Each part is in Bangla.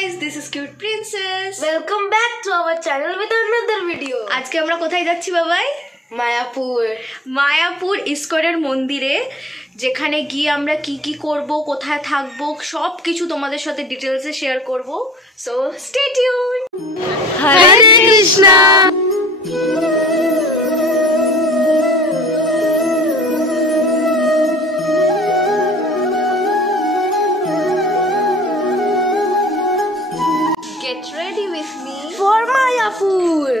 guys, this is Cute Princess. Welcome back to our channel with another video. আজকে আমরা কোথায় যাচ্ছি বাবাই? মায়াপুর ইসকনের মন্দিরে, যেখানে গিয়ে আমরা কি কি করব, কোথায় থাকবো, সব কিছু তোমাদের সাথে ডিটেইলসে শেয়ার করব। So stay tune. Hare Krishna. Get ready with me for Mayapur.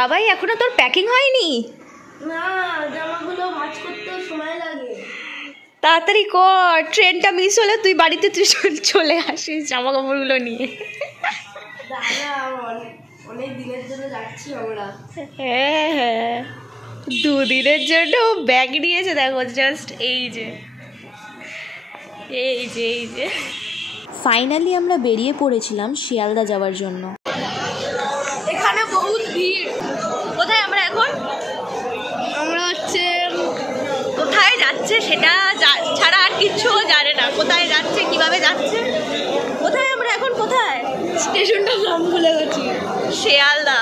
বাবাই, এখনো তোর প্যাকিং হয়নি? না, জামাগুলো ভাঁজ করতে সময় লাগে। তাড়াতাড়ি কর, ট্রেনটা মিস হলে তুই বাড়িতে চলে আসিস জামা কাপড়গুলো নিয়ে। দাদা, অনেক দিনের জন্য যাচ্ছি আমরা। হ্যাঁ, দুদিনের জন্য ব্যাগ নিয়েছে, দেখো জাস্ট এই যে। ফাইনালি আমরা বেরিয়ে পড়েছিলাম শিয়ালদা যাওয়ার জন্য। এখানে বহুত ভিড়। কোথায় আমরা এখন? আমরা হচ্ছে কোথায় যাচ্ছে সেটা ছাড়া আর কিচ্ছুও জানে না। কোথায় যাচ্ছে, কিভাবে যাচ্ছে, কোথায় আমরা এখন, কোথায় স্টেশনটার নাম ভুলে গেছি। শিয়ালদা।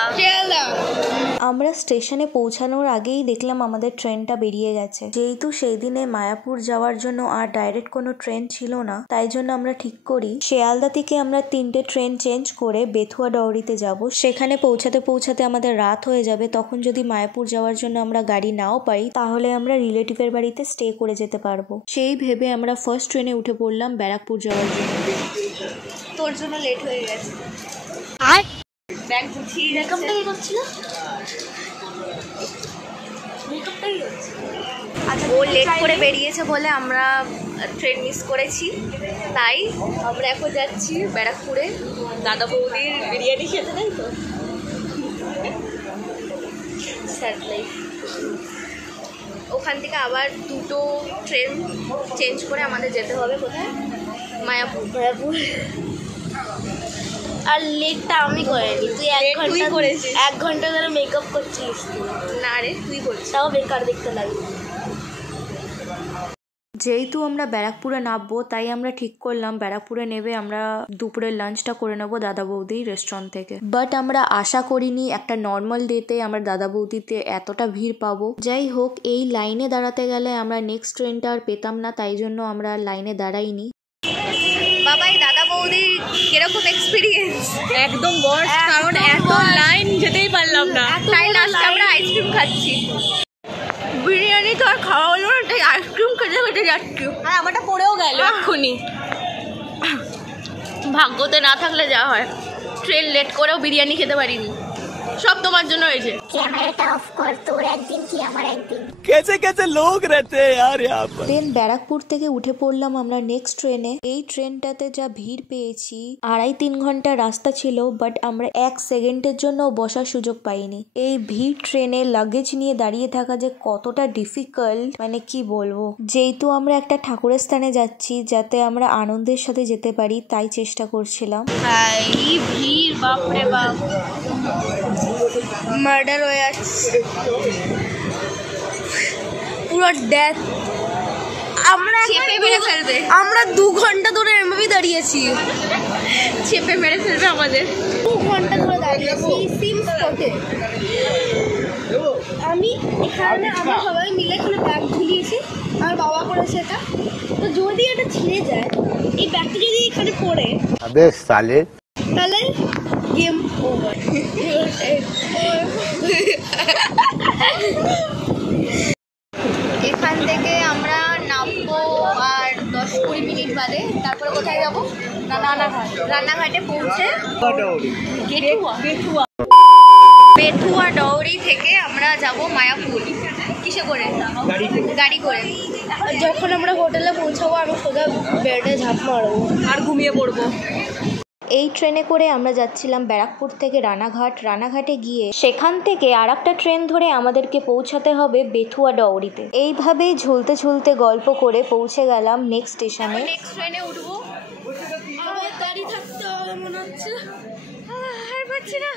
আমরা স্টেশনে পৌঁছানোর আগেই দেখলাম আমাদের ট্রেনটা বেরিয়ে গেছে। যেহেতু সেই দিনে মায়াপুর যাওয়ার জন্য আর ডাইরেক্ট কোনো ট্রেন ছিল না, তাই জন্য আমরা ঠিক করি শিয়ালদা থেকে আমরা 3টে ট্রেন চেঞ্জ করে বেথুয়া ডউরিতে যাব। সেখানে পৌঁছাতে আমাদের রাত হয়ে যাবে। তখন যদি মায়াপুর যাওয়ার জন্য আমরা গাড়ি নাও পাই, তাহলে আমরা রিলেটিভের বাড়িতে স্টে করে যেতে পারবো। সেই ভেবে আমরা ফার্স্ট ট্রেনে উঠে পড়লাম ব্যারাকপুর যাওয়ার জন্য। তোর জন্য লেট হয়ে গেছে। ব্যাগ গুছিয়ে মেকআপটাই করছিল। আচ্ছা, ও লেট করে বেরিয়েছে বলে আমরা ট্রেন মিস করেছি, তাই আমরা এখন যাচ্ছি ব্যারাকপুরে দাদা বৌদির বিরিয়ানি খেতে, তাই তো। Sad life. ওখান থেকে আবার 2টো ট্রেন চেঞ্জ করে আমাদের যেতে হবে কোথায়? মায়াপুর। আর লেটটা আমি করিনি, তুই 1 ঘন্টা ধরে মেকআপ করছিস। না রে, তুই করছিস, তাও বেকার দেখতে লাগে। যেহেতু আমরা ব্যারাকপুরে নামবো, তাই আমরা ঠিক করলাম ব্যারাকপুরে নেমে আমরা দুপুরের লাঞ্চটা করে নেবো দাদা বৌদির রেস্টুরেন্ট থেকে। বাট আমরা আশা করিনি একটা নর্মাল ডেতে আমরা দাদা বৌদিতে এতটা ভিড় পাবো। যাই হোক, এই লাইনে দাঁড়াতে গেলে আমরা নেক্সট ট্রেনটা আর পেতাম না, তাই জন্য আমরা লাইনে দাঁড়াইনি। বাবাই, দাদা বৌদির কিরকম এক্সপিরিয়েন্স? একদম বর্স্ট, কারণ এত লাইন যেতেই পারলাম না, তাই লাস্টে আমরা আইসক্রিম খাচ্ছি। বিরিয়ানি তো আর খাওয়া হলো না, তাই আইসক্রিম খেতে যাচ্ছি। আর আমারটা পড়েও গেল এক্ষুনি। ভাগ্যতে না থাকলে যা হয়, ট্রেন লেট করেও বিরিয়ানি খেতে পারিনি। সব তোমার জন্য হয়েছে। দেন ব্যারাকপুর থেকে উঠে পড়লাম আমরা নেক্সট ট্রেনে। এই ট্রেনটাতে যা ভিড় পেয়েছি, 2.5-3 ঘন্টা রাস্তা ছিল, বাট আমরা 1 সেকেন্ডের জন্য বসার সুযোগ পাইনি। এই ভিড় ট্রেনে লাগেজ নিয়ে দাঁড়িয়ে থাকা যে কতটা ডিফিকাল্ট, মানে কি বলবো। যেহেতু আমরা একটা ঠাকুরের স্থানে যাচ্ছি, যাতে আমরা আনন্দের সাথে যেতে পারি, তাই চেষ্টা করছিলাম। এই ভিড়, বাপরে বাপ, মার্ডার হয়ে যাচ্ছে পুরো ডেথ। আমরা চেপে মেরে ফেলবে। আমরা 2 ঘন্টা ধরে এমভাবেই দাঁড়িয়েছি, চেপে মেরে ফেলবে আমাদের। 2 ঘন্টা ধরে দাঁড়িয়েছি সিম স্পটে। আমি এখানে আমরা সবাই মিলে এখানে ব্যাগ ঝুলিয়েছি আর বাবা করেছে এটা। তো যদি এটা ছিঁড়ে যায়, এই ব্যাগটা যদি এখানে পড়ে তাহলে গেম ওভার। এখান থেকে আমরা নামবো আর 10-20 মিনিট বাদে। তারপরে কোথায় যাবো? রানাঘাট। রানাঘাটে পৌঁছে বেথুয়া ডৌরি থেকে আমরা যাব মায়াপুর। কিসে করে? গাড়ি করে। যখন আমরা হোটেলে পৌঁছাবো আমি সোজা বেডে ঝাঁপ মারবো আর ঘুমিয়ে পড়বো। এই ট্রেনে করে আমরা যাচ্ছিলাম ব্যারাকপুর থেকে রানাঘাট। রানাঘাটে গিয়ে সেখান থেকে আর একটা ট্রেন ধরে আমাদেরকে পৌঁছাতে হবে বেথুয়া ডৌরিতে। এইভাবেই ঝুলতে ঝুলতে গল্প করে পৌঁছে গেলাম নেক্সট স্টেশনে। নেক্সট ট্রেনে উঠবো। গাড়ি থাকতে হবে মনে হচ্ছে। আর পাচ্ছি না।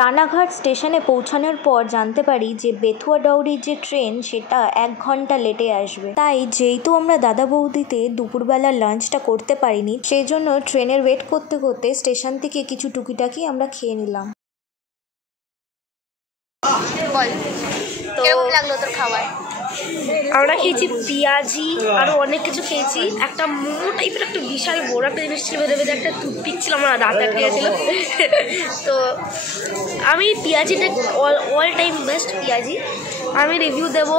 রানাঘাট স্টেশনে পৌঁছানোর পর জানতে পারি যে বেথুয়া ডৌরির যে ট্রেন সেটা 1 ঘন্টা লেটে আসবে। তাই যেহেতু আমরা দাদা বৌদিতে দুপুরবেলা লাঞ্চটা করতে পারিনি, সেই জন্য ট্রেনের ওয়েট করতে করতে স্টেশন থেকে কিছু টুকিটাকি আমরা খেয়ে নিলাম। বল, কেমন লাগলো তোর খাবার? আমরা খেয়েছি পেঁয়াজি, আরো অনেক কিছু খেয়েছি। একটা মোমো টাইপের একটা বিশাল বড় একটা জিনিস ছিল, ভেতরে ভেতরে একটা টুথপিক ছিল, আমার দাঁতে খেয়েছিল। তো আমি পেঁয়াজিটা অল টাইম বেস্ট পেঁয়াজি। আমি রিভিউ দেবো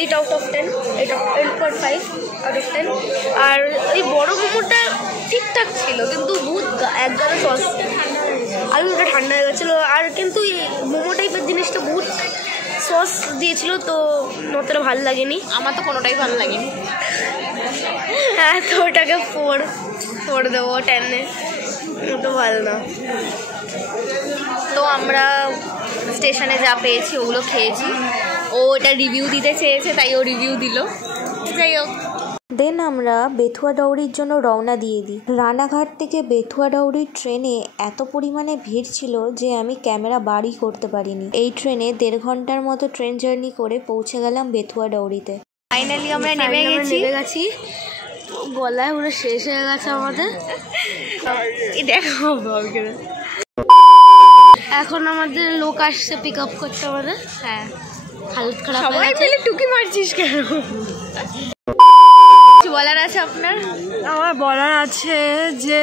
8 out of 10, 8.5 out of 10। আর ওই বড় মোমোটা ঠিকঠাক ছিল, কিন্তু বহুত একগাদা সস, আলুটা ঠান্ডা হয়ে গেছিলো। আর কিন্তু এই মোমো টাইপের জিনিসটা বহুত সস দিয়েছিল, তো অতটা ভালো লাগেনি। আমার তো কোনোটাই ভালো লাগেনি। হ্যাঁ, তো ওটাকে 4 দেবো 10-এ, তো ভালো না। তো আমরা স্টেশনে যা পেয়েছি ওগুলো খেয়েছি। ও এটা রিভিউ দিতে চেয়েছে, তাই ও রিভিউ দিল। যাই হোক, দেন আমরা বেথুয়া ডৌরির জন্য রওনা দিয়ে দিই। রানাঘাট থেকে বেথুয়া ডৌরির ট্রেনে এত পরিমাণে ভিড় ছিল যে আমি ক্যামেরা বারই করতে পারিনি। এই ট্রেনে 1.5 ঘন্টার মতো ট্রেন জার্নি করে পৌঁছে গেলাম বেথুয়া ডৌরিতে। ফাইনালি আমরা নেমে গেছি। গলায় পুরো শেষ হয়ে গেছে আমাদের। দেখো এখন আমাদের লোক আসছে পিক আপ করতে আমাদের। হ্যাঁ, হালত খারাপ হয়ে সবাই গেছে। মিলে টুকি মারছিস কেন? কিছু বলার আছে আপনার? আমার বলার আছে যে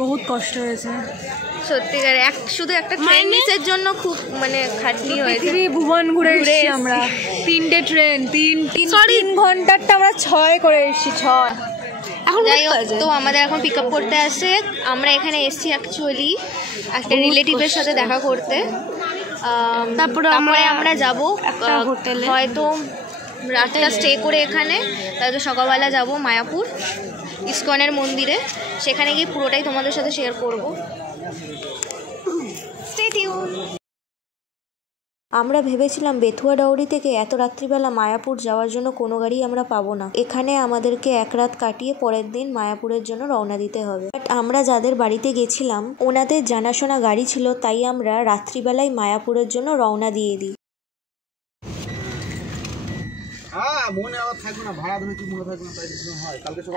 বহুত কষ্ট হয়েছে। সত্যিকার শুধু একটা ট্রেন মিসের জন্য খুব মানে খাটনি হয়েছে। পৃথিবী ভুবন ঘুরে এসেছি আমরা। 3টে ট্রেন, 3 ঘন্টারটা আমরা 6 করে এসেছি। 6 এখন যাই হোক, তো আমাদের এখন পিক আপ করতে আসে। আমরা এখানে এসেছি অ্যাকচুয়ালি একটা রিলেটিভের সাথে দেখা করতে। তারপরে আমরা যাব একটা হোটেলে, হয়তো রাতটা স্টে করে এখানে, তারপরে সকালবেলা যাব মায়াপুর ইসকনের মন্দিরে। সেখানে গিয়ে পুরোটাই তোমাদের সাথে শেয়ার করব। Stay tune. আমরা ভেবেছিলাম বেথুয়া ডৌরি থেকে এত রাত্রিবেলা মায়াপুর যাওয়ার জন্য কোনো গাড়ি আমরা পাবো না। এখানে আমাদেরকে 1 রাত কাটিয়ে পরের দিন মায়াপুরের জন্য রওনা দিতে হবে। বাট আমরা যাদের বাড়িতে গেছিলাম ওনাদের জানাশোনা গাড়ি ছিল, তাই আমরা রাত্রিবেলায় মায়াপুরের জন্য রওনা দিয়ে দিই।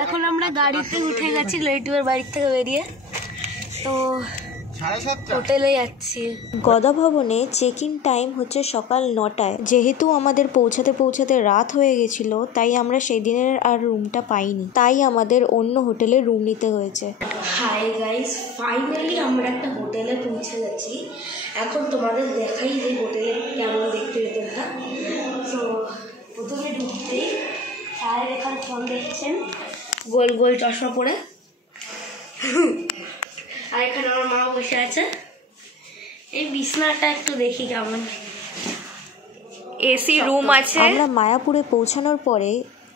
এখন আমরা গাড়িতে উঠে গেছি রিলেটিভের বাড়ি থেকে বেরিয়ে, তো হোটেলে যাচ্ছি। গদা ভবনে চেক ইন টাইম হচ্ছে সকাল 9টায়। যেহেতু আমাদের পৌঁছাতে পৌঁছাতে রাত হয়ে গেছিল, তাই আমরা সেই দিনের আর রুমটা পাইনি, তাই আমাদের অন্য হোটেলে রুম নিতে হয়েছে। হাই গাইস, ফাইনালি আমরা একটা হোটেলে পৌঁছে গেছি। এখন তোমাদের দেখাই যে হোটেলে কেমন দেখতে ভেতরটা। তো প্রথমে ঢুকতেই স্যার এখানে ফোন দেখছেন, গোল গোল চশমা পরে। আর এখানে আমার মা বসে আছে। এই বিছনাটা একটু দেখি কেমন, এসি রুম আছে। আমরা মায়াপুরে পৌঁছানোর পরে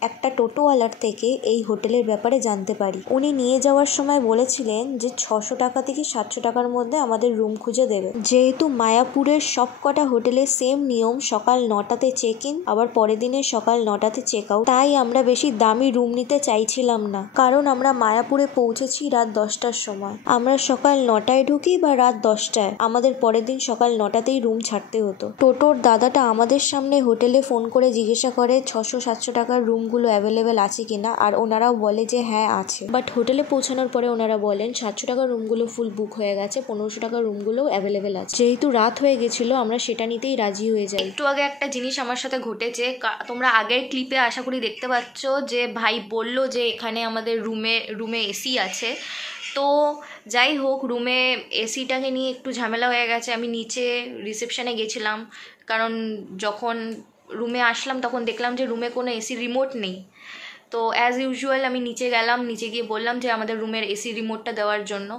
একটা টোটোওয়ালার থেকে এই হোটেলের ব্যাপারে জানতে পারি। উনি নিয়ে যাওয়ার সময় বলেছিলেন যে 600 টাকা থেকে 700 টাকার মধ্যে আমাদের রুম খুঁজে দেবে। যেহেতু মায়াপুরের সব কটা হোটেলে সেম নিয়ম, সকাল 9টাতে চেক ইন, আবার পরের দিনে সকাল 9টাতে চেক আউট, তাই আমরা বেশি দামি রুম নিতে চাইছিলাম না। কারণ আমরা মায়াপুরে পৌঁছেছি রাত 10টার সময়। আমরা সকাল 9টায় ঢুকি বা রাত 10টায়, আমাদের পরের দিন সকাল 9টাতেই রুম ছাড়তে হতো। টোটোর দাদাটা আমাদের সামনে হোটেলে ফোন করে জিজ্ঞাসা করে 600-700 টাকার রুম রুমগুলো অ্যাভেলেবেল আছে কিনা, আর ওনারাও বলে যে হ্যাঁ আছে। বাট হোটেলে পৌঁছানোর পরে ওনারা বলেন 700 টাকার রুমগুলো ফুল বুক হয়ে গেছে, 1500 টাকার রুমগুলোও অ্যাভেলেবেল আছে। যেহেতু রাত হয়ে গেছিলো আমরা সেটা নিতেই রাজি হয়ে যাই। একটু আগে একটা জিনিস আমার সাথে ঘটেছে, তোমরা আগের ক্লিপে আশা করি দেখতে পাচ্ছ যে ভাই বলল যে এখানে আমাদের রুমে এসি আছে। তো যাই হোক, রুমে এসিটাকে নিয়ে একটু ঝামেলা হয়ে গেছে। আমি নিচে রিসেপশানে গেছিলাম, কারণ যখন রুমে আসলাম তখন দেখলাম যে রুমে কোনো এসি রিমোট নেই। তো অ্যাজ ইউজুয়াল আমি নিচে গেলাম, নিচে গিয়ে বললাম যে আমাদের রুমের এসি রিমোটটা দেওয়ার জন্য।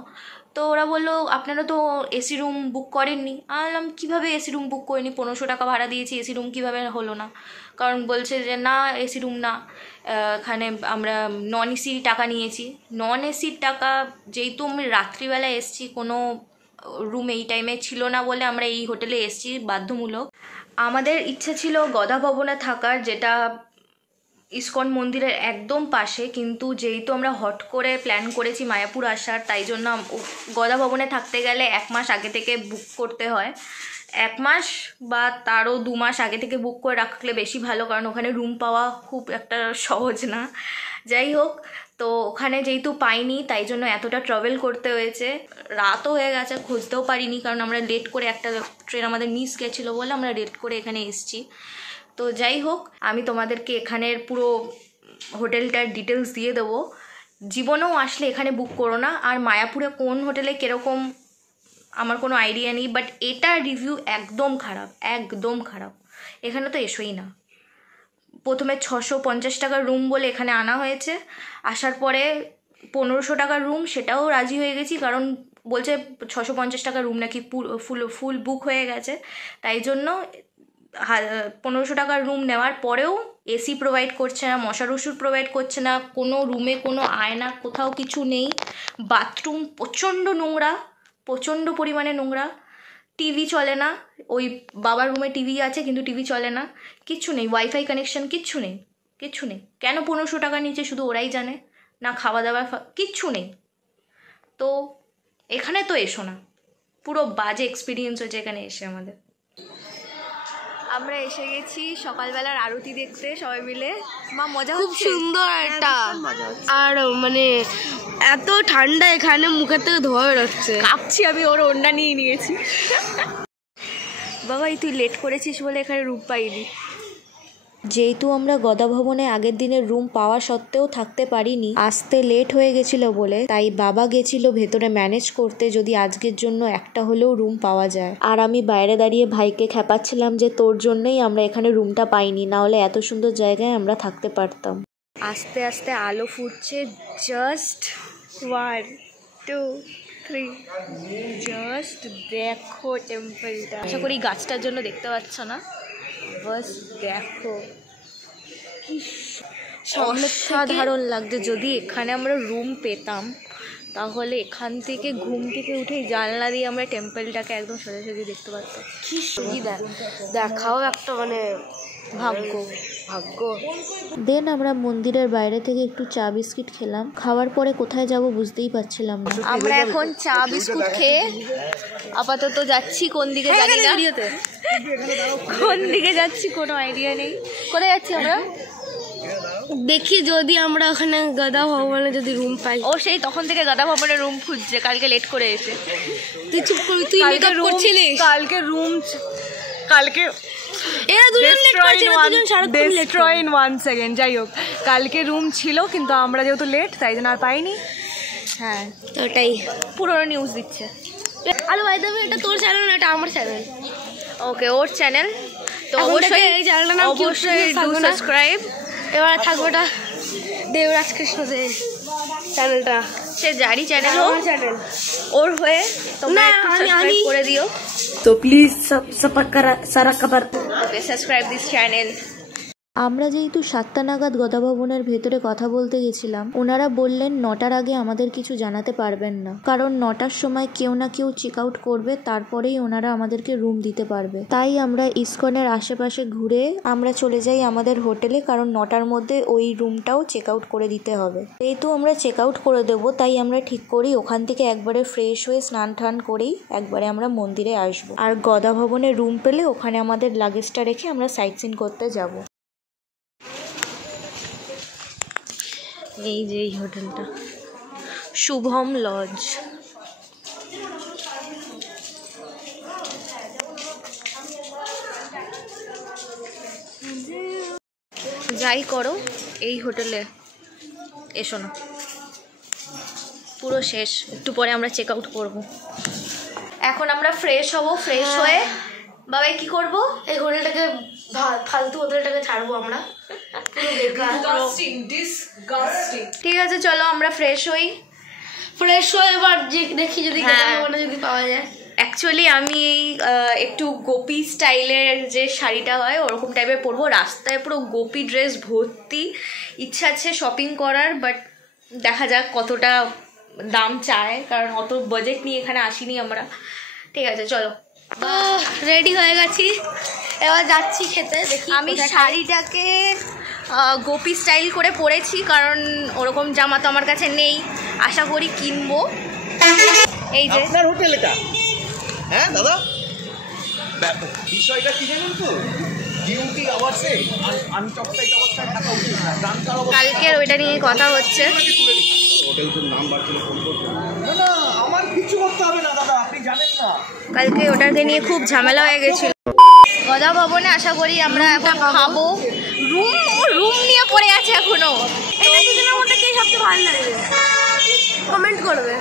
তো ওরা বললো আপনারা তো এসি রুম বুক করেননি। বললাম কীভাবে এসি রুম বুক করিনি, 1500 টাকা ভাড়া দিয়েছি, এসি রুম কীভাবে হলো না? কারণ বলছে যে না এসি রুম না, এখানে আমরা নন এসির টাকা নিয়েছি। নন এসির টাকা, যেহেতু আমি রাত্রিবেলায় এসছি, কোনো রুম এই টাইমে ছিল না বলে আমরা এই হোটেলে এসছি বাধ্যমূলক। আমাদের ইচ্ছা ছিল গদা ভবনে থাকার, যেটা ইসকন মন্দিরের একদম পাশে, কিন্তু যেহেতু আমরা হট করে প্ল্যান করেছি মায়াপুর আসার, তাই জন্য গদা ভবনে থাকতে গেলে 1 মাস আগে থেকে বুক করতে হয়। 1 মাস বা তারও 2 মাস আগে থেকে বুক করে রাখলে বেশি ভালো, কারণ ওখানে রুম পাওয়া খুব একটা সহজ না। যাই হোক, তো ওখানে যেহেতু পাইনি তাই জন্য এতটা ট্রাভেল করতে হয়েছে। রাতও হয়ে গেছে, খুঁজতেও পারিনি, কারণ আমরা লেট করে, একটা ট্রেন আমাদের মিস গেছিলো বলে আমরা লেট করে এখানে এসেছি। তো যাই হোক, আমি তোমাদেরকে এখানের পুরো হোটেলটার ডিটেলস দিয়ে দেবো। জীবনেও আসলে এখানে বুক করো না। আর মায়াপুরে কোন হোটেলে কীরকম আমার কোনো আইডিয়া নেই, বাট এটার রিভিউ একদম খারাপ, একদম খারাপ। এখানে তো এসোই না। প্রথমে 650 টাকার রুম বলে এখানে আনা হয়েছে, আসার পরে 1500 টাকার রুম, সেটাও রাজি হয়ে গেছি, কারণ বলছে 650 টাকার রুম নাকি ফুল বুক হয়ে গেছে। তাই জন্য 1500 টাকার রুম নেওয়ার পরেও এসি প্রোভাইড করছে না, মশার ওষুধ প্রোভাইড করছে না, কোনো রুমে কোনো আয়না কোথাও কিছু নেই, বাথরুম প্রচণ্ড নোংরা, প্রচণ্ড পরিমাণে নোংরা, টিভি চলে না। ওই বাবার রুমে টিভি আছে কিন্তু টিভি চলে না, কিচ্ছু নেই, ওয়াইফাই কানেকশন কিচ্ছু নেই, কিচ্ছু নেই। কেন 1500 টাকা নিচে শুধু ওরাই জানে, না খাওয়া দাওয়া কিচ্ছু নেই। তো এখানে তো এসো না, পুরো বাজে এক্সপিরিয়েন্স হয়েছে এখানে এসে আমাদের। আমরা এসে গেছি সকালবেলার আরতি দেখতে সবাই মিলে। মা মজা খুব সুন্দর একটা, আর মানে এত ঠান্ডা এখানে মুখের থেকে ধোয়া বেরোচ্ছে, কাঁপছি আমি, ওর ওড়না নিয়ে নিয়েছি। বাবা তুই লেট করেছিস বলে এখানে রুম পাইনি। যেহেতু আমরা গদা ভবনে আগের দিনের রুম পাওয়া সত্ত্বেও থাকতে পারিনি, আসতে লেট হয়ে গেছিল বলে, তাই বাবা গেছিল ভেতরে ম্যানেজ করতে যদি আজকের জন্য একটা হলেও রুম পাওয়া যায়। আর আমি বাইরে দাঁড়িয়ে ভাইকে খেপাচ্ছিলাম যে তোর জন্যই আমরা এখানে রুমটা পাইনি, না হলে এত সুন্দর জায়গায় আমরা থাকতে পারতাম। আস্তে আস্তে আলো ফুটছে, জাস্ট 1 2 3, জাস্ট দেখো টেম্পলটা। আশা করি গাছটার জন্য দেখতে পাচ্ছ না, বাস দেখো কি অসাধারণ লাগছে। যদি এখানে আমরা রুম পেতাম তাহলে এখান থেকে ঘুম থেকে উঠেই জানলা দিয়ে আমরা টেম্পলটাকে একদম সোজাসুজি দেখতে পারতাম। কি সুবিধা, দেখাও একটা মানে ভাগ্য। দেন আমরা মন্দিরের বাইরে থেকে একটু চা বিস্কিট খেলাম। খাওয়ার পরে কোথায় যাব বুঝতেই পারছিলাম না। আমরা এখন চা বিস্কুট খেয়ে আপাতত যাচ্ছি, কোন দিকে জানি না, কোন দিকে যাচ্ছি কোনো আইডিয়া নেই। কোথায় যাচ্ছি আমরা দেখি, যদি আমরা ওখানে গদা ভবনে যদি রুম পাই। ও সেই তখন থেকে গদা ভবনের রুম খুঁজছে, কালকে লেট করে এসে। তুই চুপ করবি, তুই মেকআপ করছিলিস কালকে এরা দুজন লেট করছে, দুজন সারাক্ষণ লেট করে। In 1 second. যাই হোক, কালকে রুম ছিল কিন্তু আমরা যেহেতু লেট তাই জন্য আর পাইনি। হ্যাঁ, তো ওটাই পুরোনো নিউজ দিচ্ছে। আরে ভাই দেবে, এটা তোর চ্যানেল না, এটা আমার চ্যানেল। ওকে, ওর চ্যানেল, তো এখন থেকে অবশ্যই এই চ্যানেলটার নাম কি? অবশ্যই থাকবে না? সাবস্ক্রাইব। এবার থাকবে ওটা দেবরাজ কৃষ্ণ দে চ্যানেলটা, সে যারই চ্যানেল আমার চ্যানেল। ওর হয়ে তোমরা না, একটু আমি- সাবস্ক্রাইব আমি- করে দিও। तो प्लीज सब सारा खबर ওকে, সাবস্ক্রাইব দিস চ্যানেল। আমরা যেহেতু 7টা নাগাদ গদা ভবনের ভেতরে কথা বলতে গেছিলাম, ওনারা বললেন 9টার আগে আমাদের কিছু জানাতে পারবেন না, কারণ 9টার সময় কেউ না কেউ চেক আউট করবে, তারপরেই ওনারা আমাদেরকে রুম দিতে পারবে। তাই আমরা ইসকনের আশেপাশে ঘুরে আমরা চলে যাই আমাদের হোটেলে, কারণ 9টার মধ্যে ওই রুমটাও চেক আউট করে দিতে হবে। যেহেতু আমরা চেক আউট করে দেবো, তাই আমরা ঠিক করি ওখান থেকে একবারে ফ্রেশ হয়ে স্নান টান করেই একবারে আমরা মন্দিরে আসবো। আর গদা ভবনে রুম পেলে ওখানে আমাদের লাগেজটা রেখে আমরা সাইট সিন করতে যাব। এই যে এই হোটেলটা শুভম লজ। যাই করো এই হোটেলে এসো না, পুরো শেষ। একটু পরে আমরা চেক আউট করবো। এখন আমরা ফ্রেশ হব, ফ্রেশ হয়ে বাবাই কি করব, এই হোটেলটাকে ফালতু হোটেলটাকে ছাড়বো আমরা। ঠিক আছে চলো আমরা ফ্রেশ হই। ফ্রেশ হয়ে এবার দেখি যদি হ্যাঁ। যদি পাওয়া যায়। অ্যাকচুয়ালি আমি এই একটু গোপী স্টাইলের যে শাড়িটা হয় ওরকম টাইপের পরবো। রাস্তায় পুরো গোপী ড্রেস ভর্তি, ইচ্ছা আছে শপিং করার, বাট দেখা যাক কতটা দাম চায়, কারণ অত বাজেট নিয়ে এখানে আসিনি আমরা। ঠিক আছে চলো, রেডি হয়ে গেছি, এবার যাচ্ছি খেতে। দেখি আমি শাড়িটাকে গোপী স্টাইল করে পরেছি, কারণ ওরকম জামা তো আমার কাছে নেই, আশা করি কিনবো। এই যে আপনার হোটেল এটা? হ্যাঁ দাদা, বিষয়টা কি জানেন তো, ডিউটি আওয়ার্সে আনটপটাইট অবস্থায় থাকা উচিত না। কালকের ওইটা নিয়ে কথা হচ্ছে। হোটেলটার নাম বাড়ছিল না না, আমার কিছু করতে হবে না দাদা, আপনি জানেন না। কালকে ওটাকে নিয়ে খুব ঝামেলা হয়ে গেছিল গদা ভবনে। আশা করি আমরা এখন খাবো। রুম নিয়ে পড়ে আছে এখনো। এটা দুজনের মধ্যে কে সবচেয়ে ভালো লাগে কমেন্ট করবে।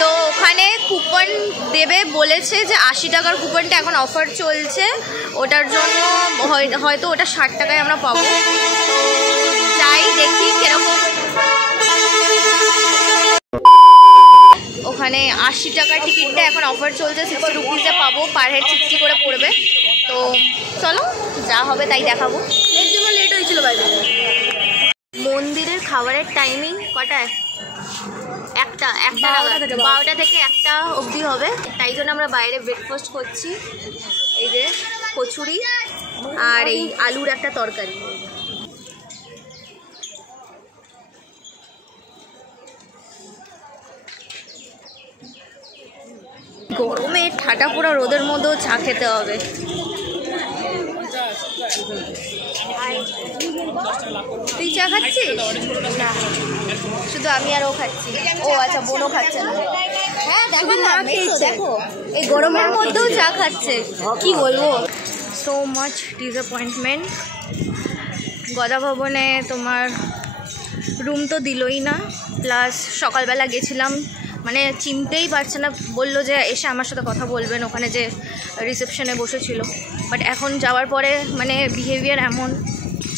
তো ওখানে কুপন দেবে বলেছে, যে 80 টাকার কুপনটা এখন অফার চলছে, ওটার জন্য হয়তো ওটা 60 টাকায় আমরা পাবো। তো যাই দেখি কিরকম। ওখানে 80 টাকার টিকিটটা এখন অফার চলছে, 60 রুপিসে পাবো, পার হেড 60 করে পড়বে। তো চলো যা হবে তাই দেখাবো। এর জন্য লেট হয়েছিল বাইরে। মন্দিরের খাবারের টাইমিং কটায়? একটা 12টা থেকে 1টা অবধি হবে, তাই জন্য আমরা বাইরে ব্রেকফাস্ট করছি। এই যে কচুরি আর এই আলুর একটা তরকারি। গরমে ঠাটা পোড়া রোদের মধ্যেও চা খেতে হবে। তুই চা খাচ্ছিস? না, শুধু আমি আর ও খাচ্ছি। ও আচ্ছা, বোনও খাচ্ছে না। হ্যাঁ দেখো না, দেখো এই গরমের মধ্যেও চা খাচ্ছে, কি বলবো। So much disappointment. গদা ভবনে তোমার রুম তো দিলই না, প্লাস সকালবেলা গেছিলাম, মানে চিনতেই পারছে না, বললো যে এসে আমার সাথে কথা বলবেন ওখানে যে রিসেপশনে বসেছিল, বাট এখন যাওয়ার পরে মানে বিহেভিয়ার এমন,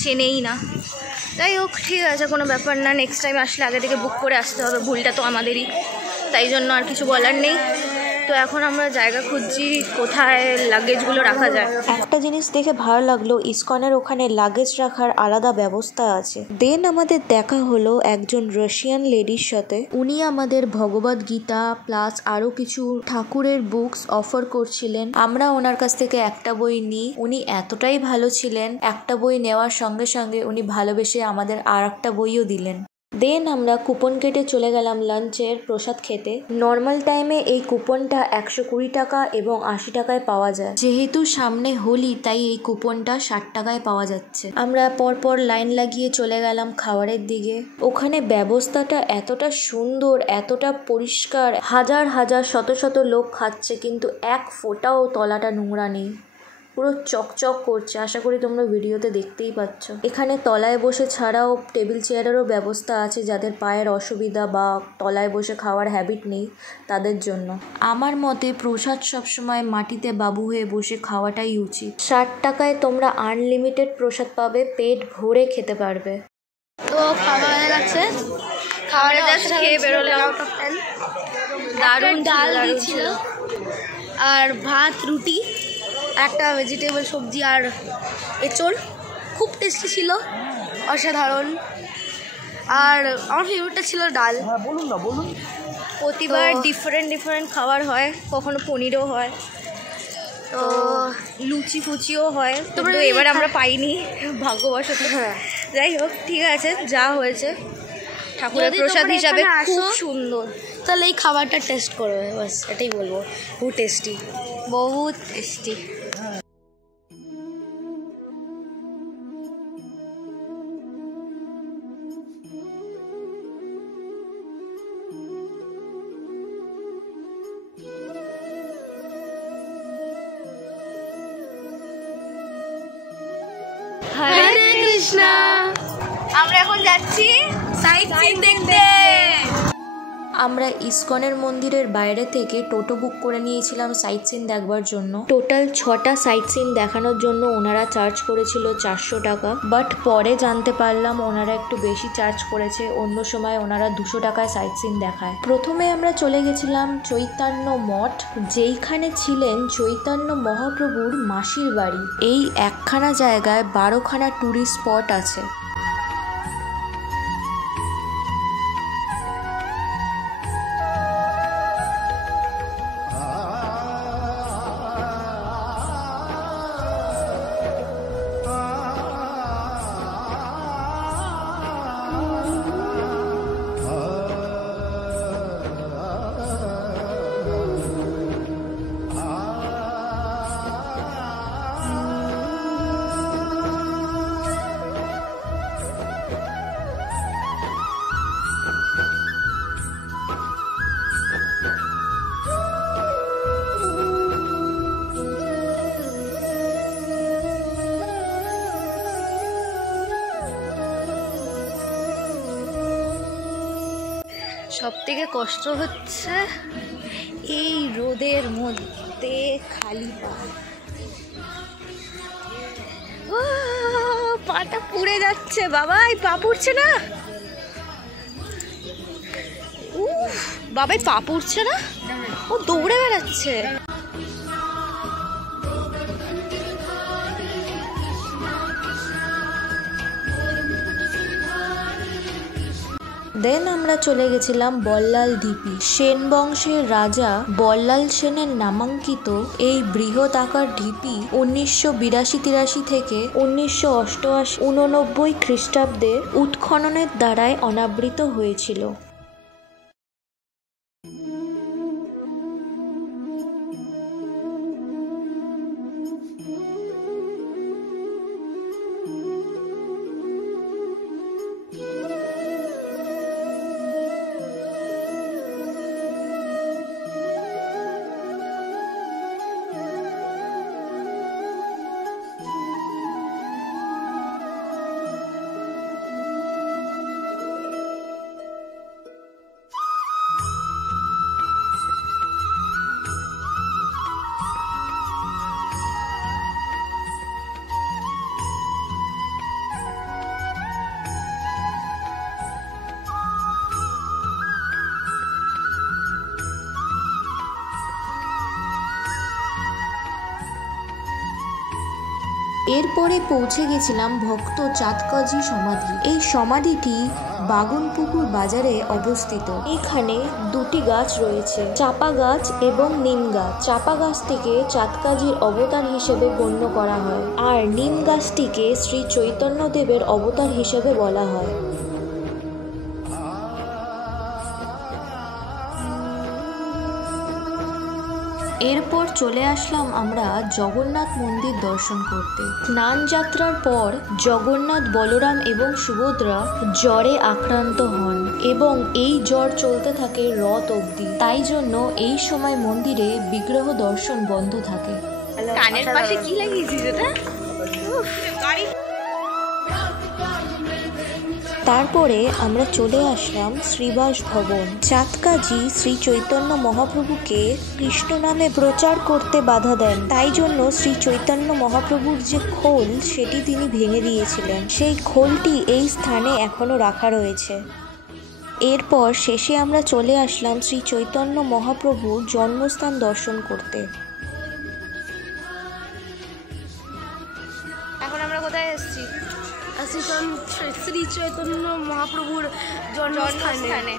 চেনেই না। যাই হোক, ঠিক আছে, কোনো ব্যাপার না, নেক্সট টাইম আসলে আগে থেকে বুক করে আসতে হবে, ভুলটা তো আমাদেরই, তাই জন্য আর কিছু বলার নেই। তো এখন আমরা জায়গা খুঁজছি কোথায় লাগেজগুলো রাখা যায়। একটা জিনিস দেখে ভালো লাগলো, ইসকনের ওখানে লাগেজ রাখার আলাদা ব্যবস্থা আছে। দেন আমাদের দেখা হলো একজন রাশিয়ান লেডির সাথে। উনি আমাদের ভগবদ গীতা প্লাস আরো কিছু ঠাকুরের বুকস অফার করছিলেন। আমরা ওনার কাছ থেকে একটা বই নিই। উনি এতটাই ভালো ছিলেন, একটা বই নেওয়ার সঙ্গে সঙ্গে উনি ভালোবেসে আমাদের আর একটা বইও দিলেন। দেন আমরা কুপন কেটে চলে গেলাম লাঞ্চের প্রসাদ খেতে। নর্মাল টাইমে এই কুপনটা 120 টাকা এবং 80 টাকায় পাওয়া যায়। যেহেতু সামনে হোলি, তাই এই কুপনটা 60 টাকায় পাওয়া যাচ্ছে। আমরা পরপর লাইন লাগিয়ে চলে গেলাম খাবারের দিকে। ওখানে ব্যবস্থাটা এতটা সুন্দর, এতটা পরিষ্কার, হাজার হাজার শত শত লোক খাচ্ছে, কিন্তু এক ফোঁটাও তলাটা নোংরা নেই, পুরো চকচক করছে। আশা করি তোমরা ভিডিওতে দেখতেই পাচ্ছ। এখানে তলায় বসে ছাড়াও টেবিল চেয়ারেরও ব্যবস্থা আছে, যাদের পায়ের অসুবিধা বা তলায় বসে খাওয়ার হ্যাবিট নেই তাদের জন্য। আমার মতে প্রসাদ সবসময় মাটিতে বাবু হয়ে বসে খাওয়াটাই উচিত। 60 টাকায় তোমরা আনলিমিটেড প্রসাদ পাবে, পেট ভরে খেতে পারবে। তো খাওয়া হয়ে গেছে, খাওয়ারে জাস্ট খেয়ে বেরোলাম। দারুণ ডাল দিয়েছিল আর ভাত, রুটি, একটা ভেজিটেবল সবজি আর এঁচড়, খুব টেস্টি ছিল, অসাধারণ। আর আমার ফেভারিটটা ছিল ডাল। বলুন না, বলুন। প্রতিবার ডিফারেন্ট খাবার হয়, কখনো পনিরও হয়, তো লুচি ফুচিও হয়, তবে এবার আমরা পাইনি ভাগ্যবশত। যাই হোক, ঠিক আছে, যা হয়েছে ঠাকুরের প্রসাদ হিসাবে খুব সুন্দর। তাহলে এই খাবারটা টেস্ট করবে, বাস এটাই বলবো, খুব টেস্টি, বহুত টেস্টি। কৃষ্ণা। আমরা এখন যাচ্ছি সাইট সিন দেখতে। আমরা ইসকনের মন্দিরের বাইরে থেকে টোটো বুক করে নিয়েছিলাম সাইট সিন দেখবার জন্য। টোটাল 6টা সাইট সিন দেখানোর জন্য ওনারা চার্জ করেছিল 400 টাকা, বাট পরে জানতে পারলাম ওনারা একটু বেশি চার্জ করেছে। অন্য সময় ওনারা 200 টাকায় সাইট সিন দেখায়। প্রথমে আমরা চলে গেছিলাম চৈতন্য মঠ, যেইখানে ছিলেন চৈতন্য মহাপ্রভুর মাসির বাড়ি। এই একখানা জায়গায় 12খানা ট্যুরিস্ট স্পট আছে। সব থেকে কষ্ট হচ্ছে এই রোদের মধ্যে খালি পা, পাটা পুড়ে যাচ্ছে বাবাই, পা পুড়ছে না? বাবাই পা পুড়ছে না? ও দৌড়ে বেড়াচ্ছে। দেন আমরা চলে গেছিলাম বল্লাল ঢিপি। সেন বংশের রাজা বল্লাল সেনের নামাঙ্কিত এই বৃহৎ আকার ঢিপি 1982-83 থেকে 1988-89 খ্রিস্টাব্দে উৎখননের দ্বারাই অনাবৃত হয়েছিল। এরপরে পৌঁছে গেছিলাম ভক্ত চাঁদকাজি সমাধি। এই সমাধিটি বাগুনপুকুর বাজারে অবস্থিত। এখানে দুটি গাছ রয়েছে, চাপা গাছ এবং নিম গাছ। চাপা গাছ থেকে চাঁদকাজির অবতার হিসেবে গণ্য করা হয়, আর নিম গাছটিকে শ্রী চৈতন্যদেবের অবতার হিসেবে বলা হয়। এরপর চলে আসলাম আমরা জগন্নাথ মন্দির দর্শন করতে। স্নান যাত্রার পর জগন্নাথ, বলরাম এবং সুভদ্রা জ্বরে আক্রান্ত হন এবং এই জ্বর চলতে থাকে রথ অবধি। তাই জন্য এই সময় মন্দিরে বিগ্রহ দর্শন বন্ধ থাকে। কানের পাশে কি লাগিয়েছিস এটা? তারপরে আমরা চলে আসলাম শ্রীবাস ভবন। চাঁদকাজি শ্রী চৈতন্য মহাপ্রভুকে কৃষ্ণ নামে প্রচার করতে বাধা দেন, তাই জন্য শ্রী চৈতন্য মহাপ্রভুর যে খোল সেটি তিনি ভেঙে দিয়েছিলেন। সেই খোলটি এই স্থানে এখনো রাখা রয়েছে। এরপর শেষে আমরা চলে আসলাম শ্রী চৈতন্য মহাপ্রভুর জন্মস্থান দর্শন করতে। এখন আমরা কোথায় এসেছি? শ্রী চৈতন্য মহাপ্রভুর জন্মস্থানে।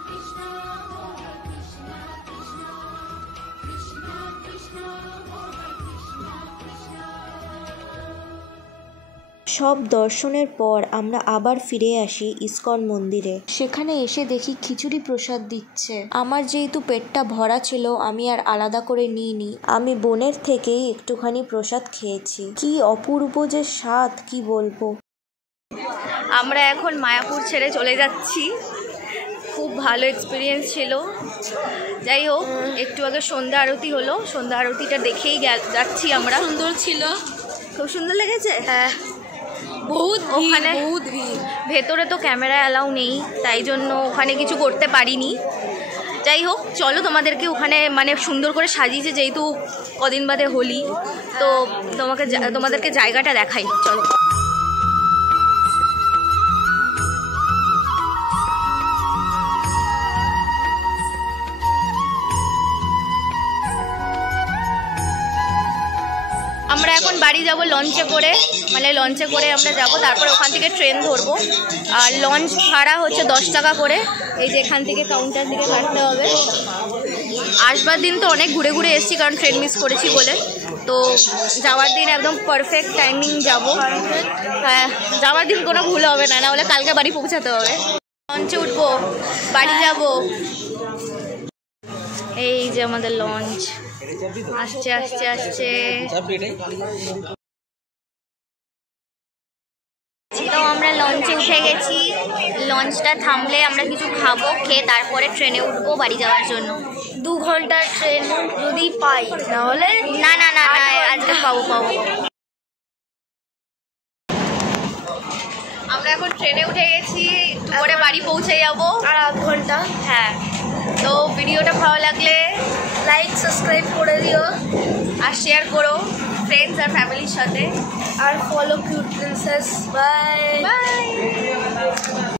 সব দর্শনের পর আমরা আবার ফিরে আসি ইসকন মন্দিরে। সেখানে এসে দেখি খিচুড়ি প্রসাদ দিচ্ছে। আমার যেহেতু পেটটা ভরা ছিল, আমি আর আলাদা করে নিইনি। আমি বোনের থেকেই একটুখানি প্রসাদ খেয়েছি। কি অপূর্ব যে স্বাদ, কি বলবো। আমরা এখন মায়াপুর ছেড়ে চলে যাচ্ছি। খুব ভালো এক্সপিরিয়েন্স ছিল। যাই হোক, একটু আগে সন্ধ্যা আরতি হলো, সন্ধ্যা আরতিটা দেখেই যাচ্ছি আমরা। সুন্দর ছিল, খুব সুন্দর লেগেছে। হ্যাঁ, ওখানে ভেতরে তো ক্যামেরা অ্যালাউ নেই, তাই জন্য ওখানে কিছু করতে পারিনি। যাই হোক, চলো তোমাদেরকে ওখানে মানে সুন্দর করে সাজিয়েছে, যেহেতু কদিন বাদে হোলি, তো তোমাদেরকে জায়গাটা দেখাই, চলো। আমরা এখন বাড়ি যাব লঞ্চে করে, মানে লঞ্চে করে আমরা যাব, তারপরে ওখান থেকে ট্রেন ধরবো। আর লঞ্চ ভাড়া হচ্ছে 10 টাকা করে। এই যে এখান থেকে কাউন্টার দিকে কাটতে হবে। আসবার দিন তো অনেক ঘুরে ঘুরে এসেছি, কারণ ট্রেন মিস করেছি বলে। তো যাওয়ার দিন একদম পারফেক্ট টাইমিং যাব। হ্যাঁ, যাওয়ার দিন কোনো ভুল হবে না, নাহলে কালকে বাড়ি পৌঁছাতে হবে। লঞ্চে উঠবো, বাড়ি যাব। এই যে আমাদের লঞ্চ আসছে আসছে আসছে। তো আমরা লঞ্চে উঠে গেছি। লঞ্চটা থামলে আমরা কিছু খাবো, খেয়ে তারপরে ট্রেনে উঠবো বাড়ি যাওয়ার জন্য। 2 ঘন্টার ট্রেন যদি পাই, তাহলে না না না না, আজকে পাবো। আমরা এখন ট্রেনে উঠে গেছি, পরে বাড়ি পৌঁছে যাবো। আর 8 ঘন্টা। হ্যাঁ, তো ভিডিওটা ভালো লাগলে লাইক সাবস্ক্রাইব করে দিও, আর শেয়ার করো ফ্রেন্ডস আর ফ্যামিলির সাথে। আর ফলো কিউট প্রিন্সেস। বাই।